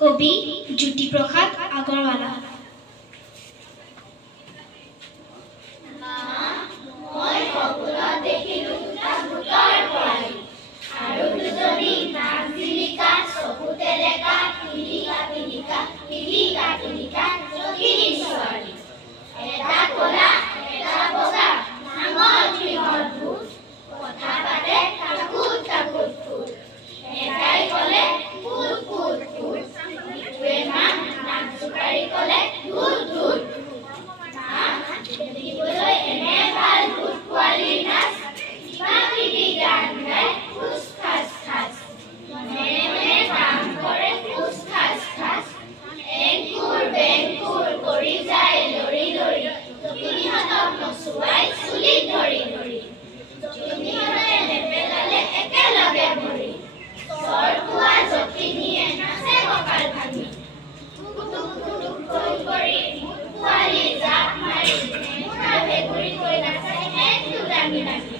কবি জ্যোতিপ্ৰসাদ আগৰৱালা। মই সপোনত দেখিলো দুটা ভূতৰ পোৱালি আৰু দুজনী নাক জিলিকা চকুতে দেখা পিলিকা পিলিকা পিলিকা পিলিকা চকিনী ছোৱালী। এটা ক'লা এটা বগা ডাঙৰ দীঘল ভূত কথা পাতে তাকুত তাকুত ভূত। এটাই ক'লে ভূত ভূত ভূত, ইটোৱে নাক জোকাৰি ক'লে ভূত ভূত। দেখিবলৈ এনে ভাল ভূত পোৱালিৰ নাচ, কিবা কিবি গান গাই ফুচ খাচ খাচ, মনে মনে কাম কৰে ফুচ খাচ খাচ। এংকুৰ বেংকুৰ কৰি যায় লৰি লৰি, জখিনীহঁতক নচুৱাই চুলিত ধৰি ধৰি। জখিনীহঁতে নেপেলালে একেলগে ভৰি, চৰ খোৱা জখিনীয়ে নাচে কঁকাল ভাঙি। কুটুক কুটুক কৰি পোৱালি জাপ মাৰি ভেকুৰি কৈ নাচে সেইটো দাঙি দাঙি।